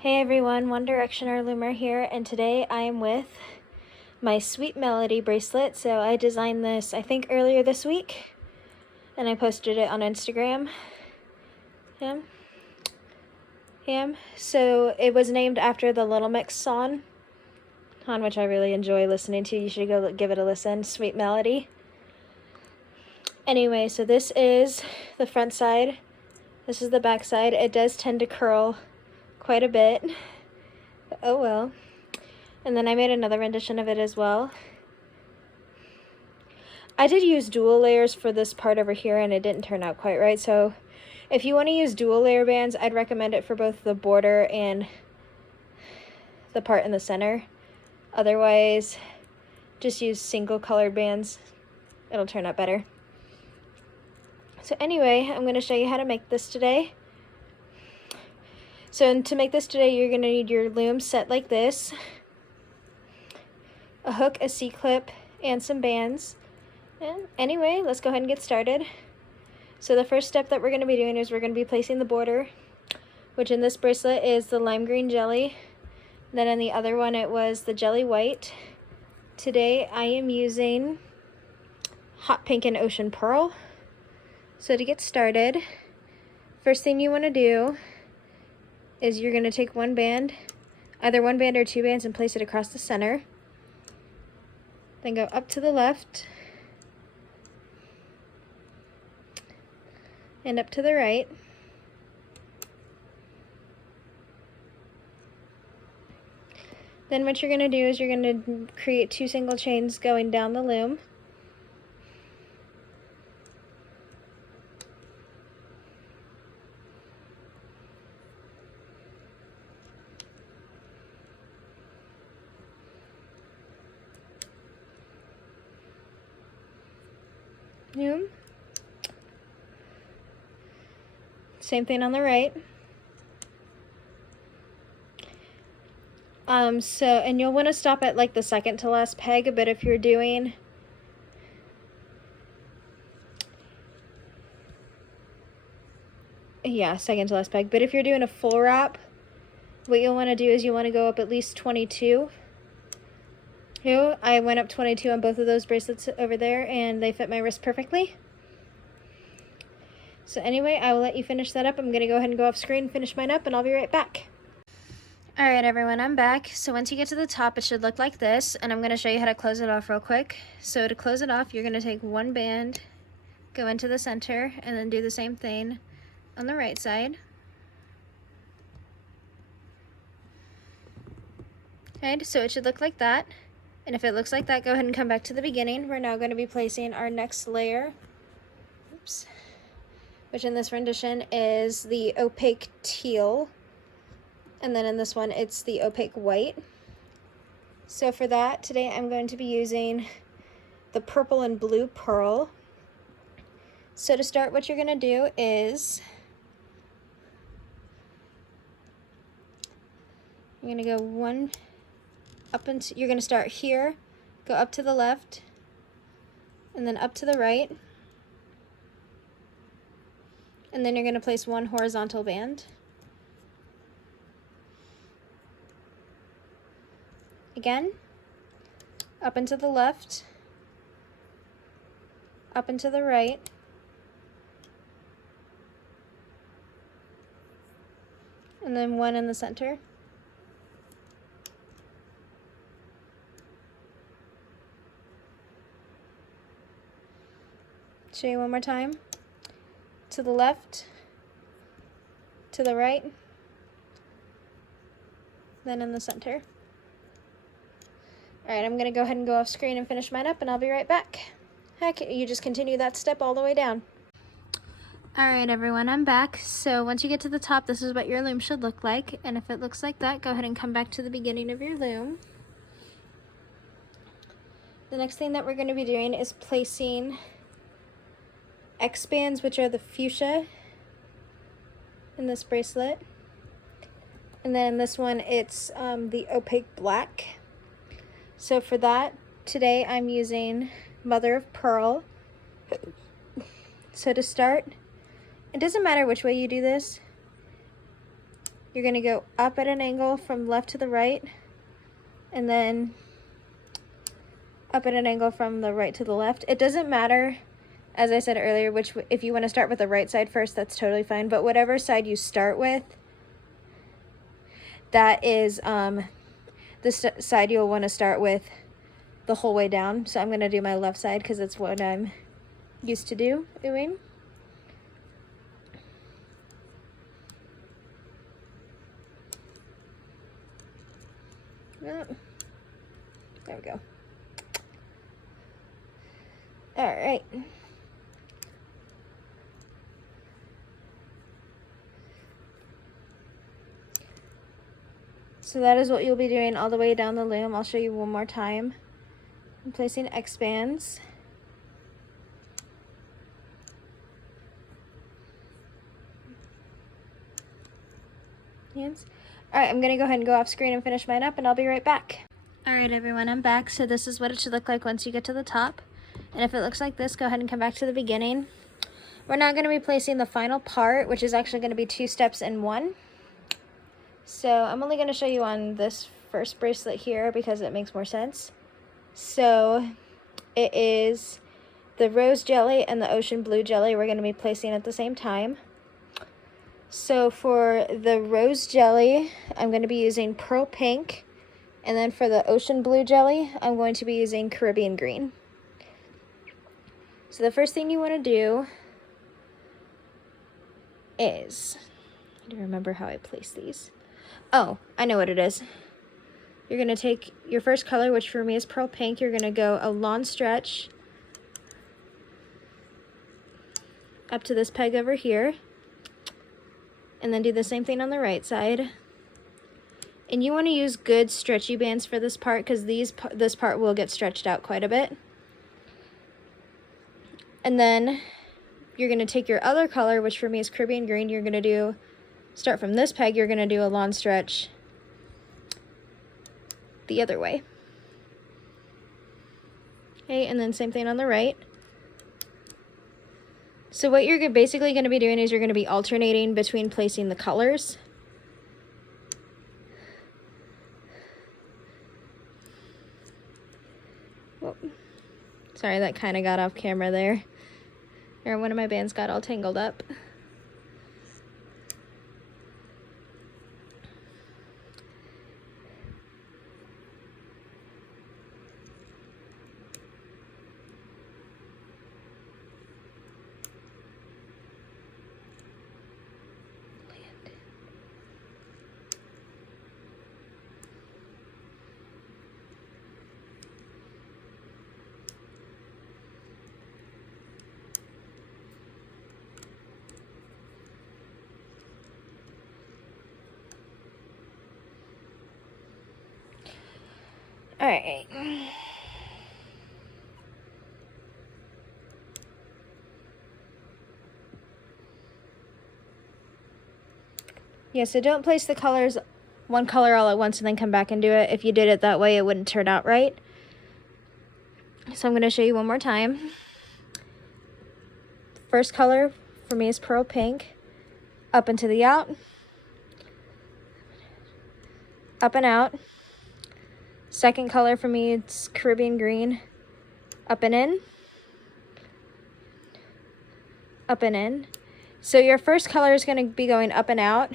Hey everyone, One Directioner Loomer here, and today I am with my Sweet Melody bracelet. So I designed this, I think, earlier this week, and I posted it on Instagram. So it was named after the Little Mix song, which I really enjoy listening to. You should go give it a listen, Sweet Melody. Anyway, so this is the front side. This is the back side. It does tend to curl quite a bit. Oh well. And then I made another rendition of it as well. I did use dual layers for this part over here and it didn't turn out quite right. So if you want to use dual layer bands, I'd recommend it for both the border and the part in the center. Otherwise, just use single colored bands. It'll turn out better. So anyway, I'm going to show you how to make this today. So to make this today, you're going to need your loom set like this, a hook, a C-clip, and some bands. And anyway, let's go ahead and get started. So the first step that we're going to be doing is we're going to be placing the border, which in this bracelet is the lime green jelly. Then in the other one it was the jelly white. Today I am using hot pink and ocean pearl. So to get started, first thing you want to do is you're going to take one band, either one band or two bands, and place it across the center. Then go up to the left and up to the right. Then what you're going to do is you're going to create 2 single chains going down the loom. Same thing on the right. And you'll want to stop at like the second to last peg, but if you're doing second to last peg. But if you're doing a full wrap, what you'll want to do is you want to go up at least 22. I went up 22 on both of those bracelets over there, and they fit my wrist perfectly. So anyway, I will let you finish that up. I'm going to go ahead and go off screen, finish mine up, and I'll be right back. Alright everyone, I'm back. So once you get to the top, it should look like this, and I'm going to show you how to close it off real quick. So to close it off, you're going to take one band, go into the center, and then do the same thing on the right side. Okay, so it should look like that. And if it looks like that, go ahead and come back to the beginning. We're now going to be placing our next layer, which in this rendition is the opaque teal. And then in this one, it's the opaque white. So for that, today I'm going to be using the purple and blue pearl. So to start, what you're going to do is you're going to go one up into, you're going to start here, go up to the left, and then up to the right. And then you're going to place one horizontal band. Again, up and to the left, up and to the right, and then one in the center. Show you one more time. To the left, to the right, then in the center. Alright, I'm going to go ahead and go off screen and finish mine up, and I'll be right back. Heck, you just continue that step all the way down. Alright everyone, I'm back. So once you get to the top, this is what your loom should look like. And if it looks like that, go ahead and come back to the beginning of your loom. The next thing that we're going to be doing is placing X bands, which are the fuchsia in this bracelet. And then this one, it's the opaque black. So for that, today I'm using mother of pearl. So to start, it doesn't matter which way you do this. you're going to go up at an angle from left to the right, and then up at an angle from the right to the left. It doesn't matter, as I said earlier, if you want to start with the right side first, that's totally fine, but whatever side you start with, that is the side you'll want to start with the whole way down. So I'm going to do my left side because it's what I'm used to doing. Oh, there we go. All right. So that is what you'll be doing all the way down the loom. I'll show you one more time. I'm placing X bands. Hands. All right, I'm gonna go ahead and go off screen and finish mine up, and I'll be right back. All right, everyone, I'm back. So this is what it should look like once you get to the top. And if it looks like this, go ahead and come back to the beginning. We're now gonna be placing the final part, which is actually gonna be 2 steps in one. So I'm only gonna show you on this first bracelet here because it makes more sense. So it is the rose jelly and the ocean blue jelly we're gonna be placing at the same time. So for the rose jelly, I'm going to be using pearl pink, and then for the ocean blue jelly, I'm going to be using Caribbean green. So the first thing you want to do is, I don't remember how I place these. Oh, I know what it is. You're going to take your first color, which for me is pearl pink. You're going to go a long stretch up to this peg over here. And then do the same thing on the right side. And you want to use good stretchy bands for this part because this part will get stretched out quite a bit. And then you're going to take your other color, which for me is Caribbean green. You're going to start from this peg, you're going to do a long stretch the other way. Okay, and then same thing on the right. So what you're basically going to be doing is you're going to be alternating between placing the colors. Whoa. Sorry, that kind of got off camera there. Or one of my bands got all tangled up. All right. Yeah, so don't place the colors, one color all at once and then come back and do it. If you did it that way, it wouldn't turn out right. So I'm going to show you one more time. First color for me is pearl pink. Up and to the out. Up and out. Second color for me, it's Caribbean green. Up and in. Up and in. So your first color is going to be going up and out.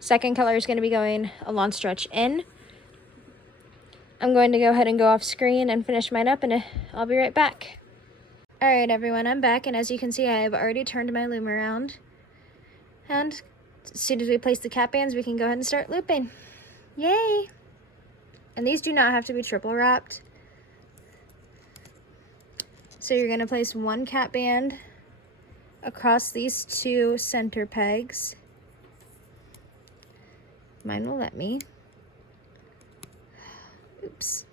Second color is going to be going a long stretch in. I'm going to go ahead and go off screen and finish mine up, and I'll be right back. Alright everyone, I'm back, and as you can see, I have already turned my loom around. And as soon as we place the cap bands, we can go ahead and start looping. Yay! And these do not have to be triple wrapped. So you're going to place one cap band across these 2 center pegs. Mine will let me. Oops.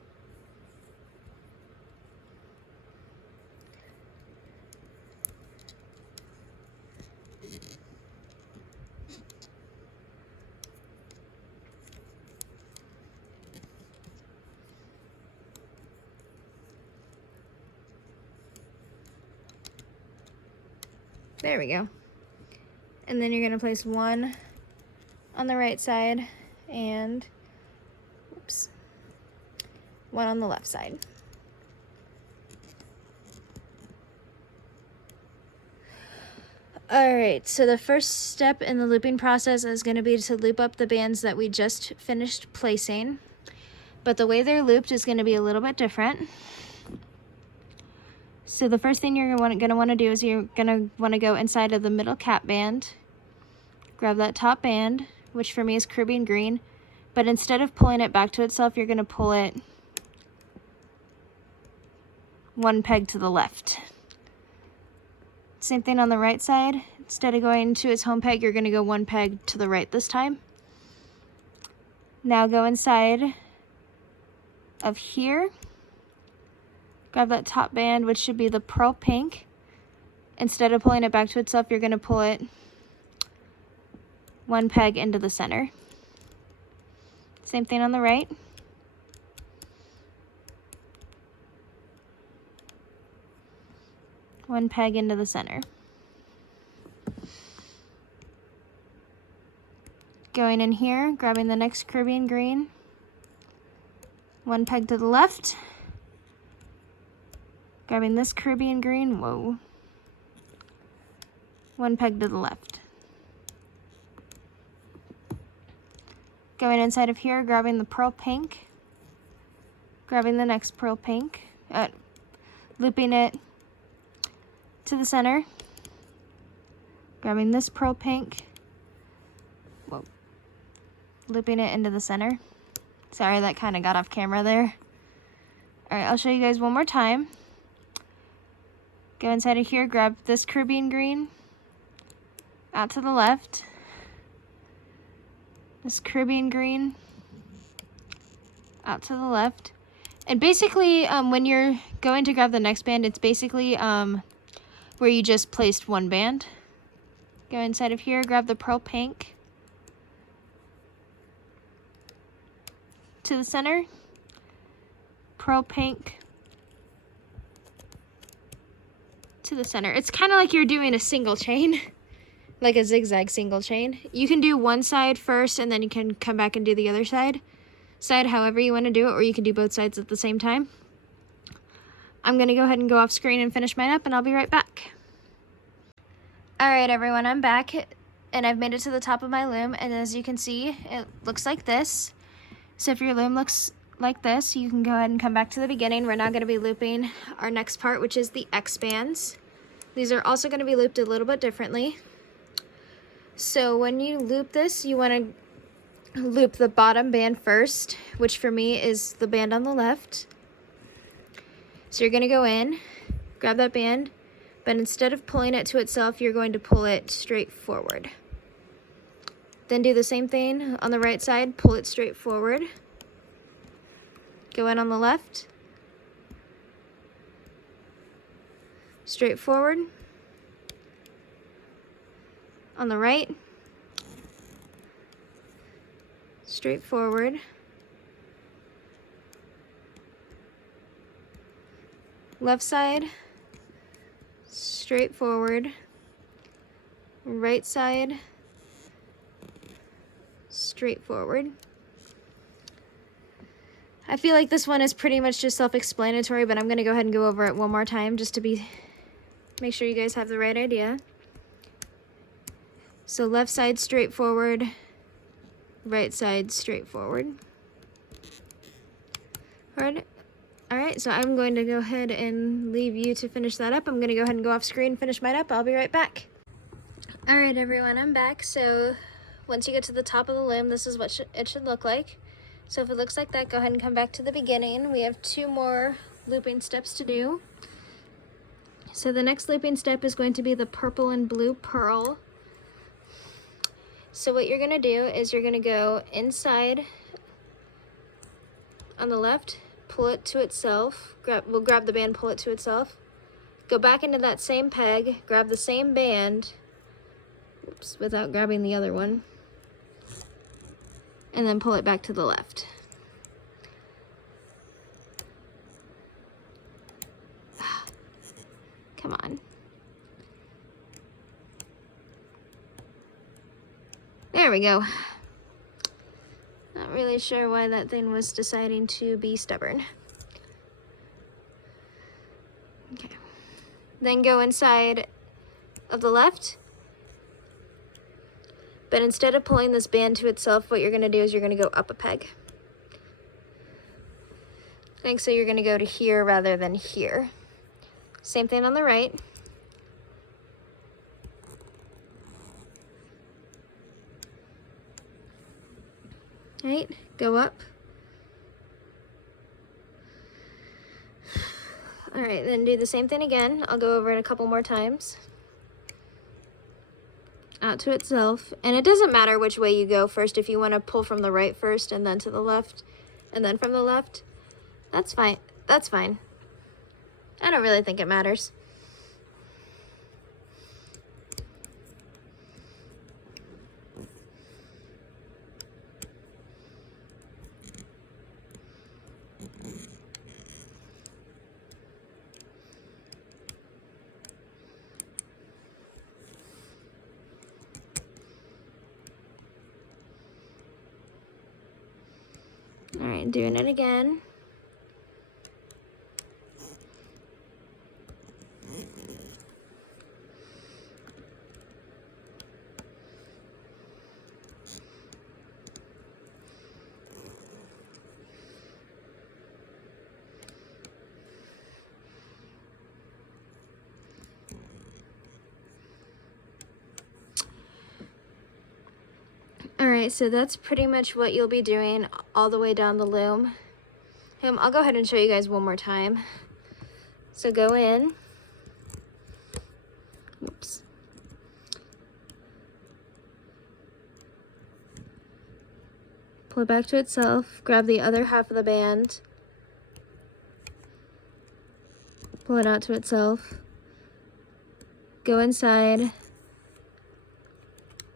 There we go. And then you're going to place one on the right side and, oops, one on the left side. Alright, so the first step in the looping process is going to be to loop up the bands that we just finished placing. But the way they're looped is going to be a little bit different. So the first thing you're going to want to do is you're going to want to go inside of the middle cap band, grab that top band, which for me is Caribbean green, but instead of pulling it back to itself, you're going to pull it one peg to the left. Same thing on the right side. Instead of going to its home peg, you're going to go one peg to the right this time. Now go inside of here. Grab that top band, which should be the pearl pink. Instead of pulling it back to itself, you're going to pull it one peg into the center. Same thing on the right. One peg into the center. Going in here, grabbing the next Caribbean green, one peg to the left. Grabbing this Caribbean green, whoa, one peg to the left. Going inside of here, grabbing the pearl pink, grabbing the next pearl pink, looping it to the center, grabbing this pearl pink, whoa, looping it into the center. Sorry, that kind of got off camera there. All right, I'll show you guys one more time. Go inside of here, grab this Caribbean green, out to the left, this Caribbean green, out to the left. And basically, when you're going to grab the next band, it's basically where you just placed one band. Go inside of here, grab the pearl pink to the center, pearl pink to the center. It's kind of like you're doing a single chain, like a zigzag single chain. You can do one side first and then you can come back and do the other side however you want to do it, or you can do both sides at the same time. I'm going to go ahead and go off screen and finish mine up, and I'll be right back. Alright everyone, I'm back, and I've made it to the top of my loom, and as you can see, it looks like this. So if your loom looks like this, you can go ahead and come back to the beginning. We're now going to be looping our next part, which is the X bands. These are also going to be looped a little bit differently. So when you loop this, you want to loop the bottom band first, which for me is the band on the left. So you're going to go in, grab that band, but instead of pulling it to itself, you're going to pull it straight forward. Then do the same thing on the right side, pull it straight forward. Go in on the left, straight forward. On the right, straight forward. Left side, straight forward. Right side, straight forward. I feel like this one is pretty much just self-explanatory, but I'm going to go ahead and go over it one more time just to make sure you guys have the right idea. So left side straight forward, right side straight forward. Alright, so I'm going to go ahead and leave you to finish that up. I'm going to go ahead and go off screen, finish mine up. I'll be right back. Alright everyone, I'm back. So once you get to the top of the loom, this is what it should look like. So if it looks like that, go ahead and come back to the beginning. We have 2 more looping steps to do. So the next looping step is going to be the purple and blue pearl. So what you're going to do is you're going to go inside on the left, pull it to itself, we'll grab the band, pull it to itself, go back into that same peg, grab the same band, oops, without grabbing the other one, and then pull it back to the left. Come on. There we go. Not really sure why that thing was deciding to be stubborn. Okay. Then go inside of the left. But instead of pulling this band to itself, what you're gonna do is you're gonna go up a peg. Like so you're gonna go to here rather than here. Same thing on the right. Right, go up. All right, then do the same thing again. I'll go over it a couple more times. Out to itself. And it doesn't matter which way you go first. If you want to pull from the right first and then to the left and then from the left, that's fine. That's fine. I don't really think it matters. All right, doing it again. All right, so that's pretty much what you'll be doing all the way down the loom. I'll go ahead and show you guys one more time. So go in. Oops. Pull it back to itself, grab the other half of the band, pull it out to itself, go inside,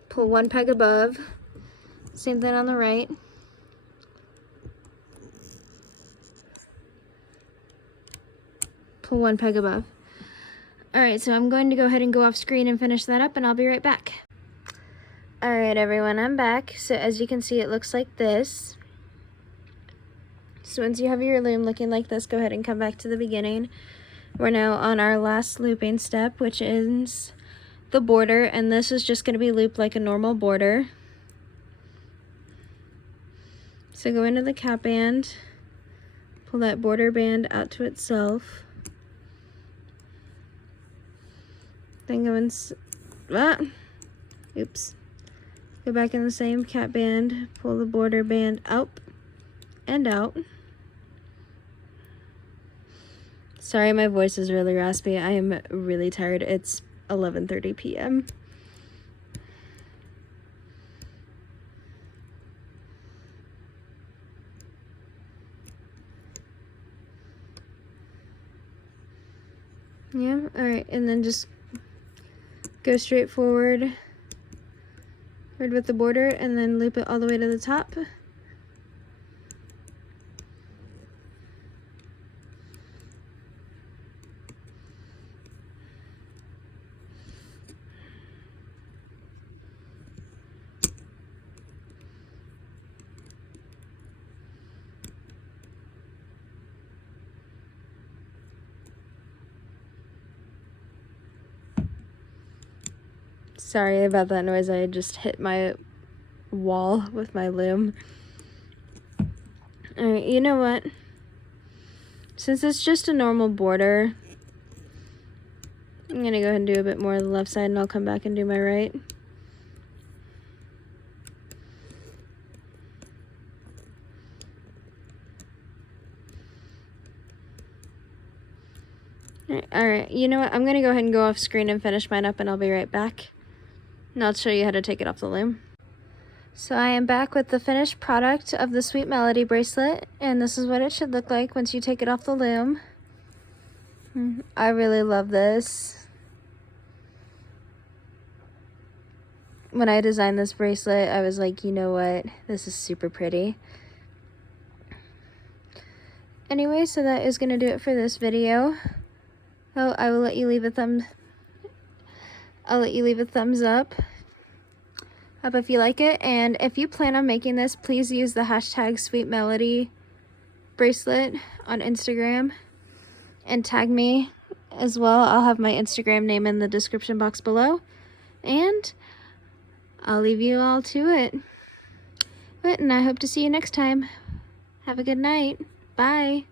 pull one peg above, same thing on the right. Pull one peg above. All right, so I'm going to go ahead and go off screen and finish that up, and I'll be right back. All right, everyone, I'm back. So as you can see, it looks like this. So once you have your loom looking like this, go ahead and come back to the beginning. We're now on our last looping step, which is the border, and this is just going to be looped like a normal border. So go into the cap band, pull that border band out to itself. Then go in, oops. Go back in the same cap band, pull the border band up and out. Sorry, my voice is really raspy. I am really tired. It's 11:30 p.m. Yeah, all right, and then just go straight forward with the border and then loop it all the way to the top. Sorry about that noise, I just hit my wall with my loom. Alright, you know what? Since it's just a normal border, I'm gonna go ahead and do a bit more of the left side and I'll come back and do my right. Alright, you know what? I'm gonna go ahead and go off screen and finish mine up and I'll be right back. And I'll show you how to take it off the loom. So I am back with the finished product of the Sweet Melody bracelet, and this is what it should look like once you take it off the loom. I really love this. When I designed this bracelet, I was like, you know what? This is super pretty. Anyway, so that is going to do it for this video. Oh, I will let you leave a thumbs up. up if you like it. And if you plan on making this, please use the hashtag Sweet Melody bracelet on Instagram and tag me as well. I'll have my Instagram name in the description box below, and I'll leave you all to it. And I hope to see you next time. Have a good night. Bye.